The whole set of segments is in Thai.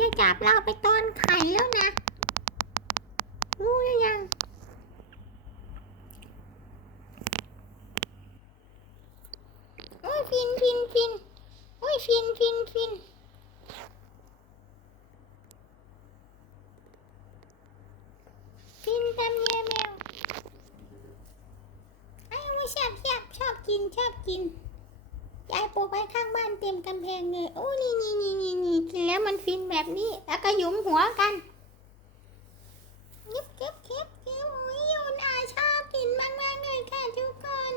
จะจับเราไปต้นไข่แล้วนะ รู้หรือยัง โอ้ยฟินฟินฟินโอ้ยฟินฟินฟินฟินตำแยแมวไอ้ไม่ชอบชอบชอบกินชอบกินยายปลูกไว้ข้างบ้านเต็มกำแพงเลย โอ้นี่นี่นี่นี่นี่ กินแล้วมันฟินแบบนี้ แล้วก็ยุ้มหัวกันเก็บเก็บเก็บเก็บโอ้ยโยนาชอบกินมากมากๆเลยค่ะทุกคน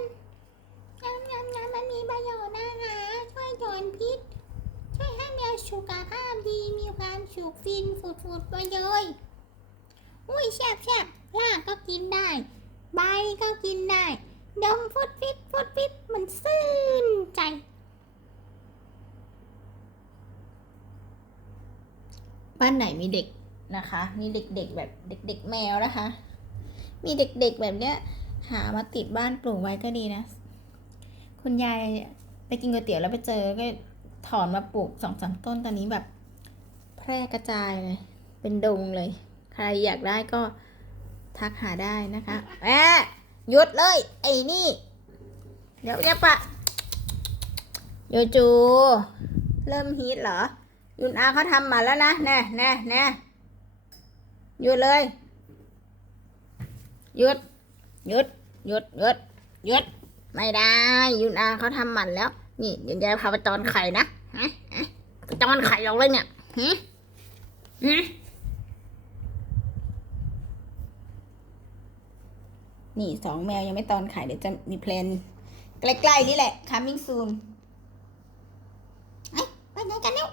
น้ำน้ำน้ำมันมีประโยชน์นะคะ ช่วยโยนพิษ ช่วยให้แมวสุขภาพดี มีความสุขฟินฟุดฟุดไปเลย อุ้ยแซ่บแซ่บรากก็กินได้ ใบก็กินได้ ดมฟุดฟิตฟุดฟิตมันซื่นใจ บ้านไหนมีเด็กนะคะ มีเด็กๆแบบเด็ก ๆ แมวนะคะ มีเด็กๆแบบเนี้ย หามาติดบ้านปลูกไว้ก็ดีนะ คุณยายไปกินก๋วยเตี๋ยวแล้วไปเจอก็ถอนมาปลูกสองสามต้นตอนนี้แบบ แพร่กระจายเลย เป็นดงเลย ใครอยากได้ก็ทักหาได้นะคะแหมหยุดเลย ไอ้นี่ เดี๋ยวจะปะโยจู เริ่มฮีทเหรอ ยุนอาเขาทำมาแล้วนะแน่แน่แน่หยุดเลย หยุด หยุด หยุด หยุด หยุด ไม่ได้ยุนอาเขาทำหมันแล้ว นี่เดี๋ยวยายพาไปตอนไข่นะฮะไปตอนไข่ออกเลยเนี่ยฮะฮะนี่สองแมวยังไม่ตอนไข่เดี๋ยวจะมีแพลนใกล้ๆนี่แหละ coming soon ไปไหนกันเนี่ย